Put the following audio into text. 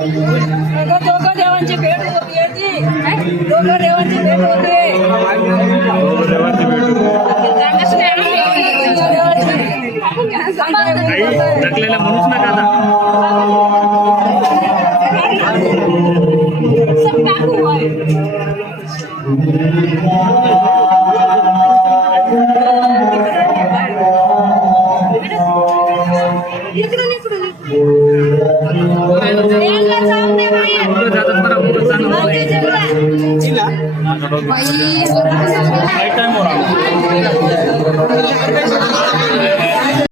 दोघं देवांची भेट होती याची Thank you. भाई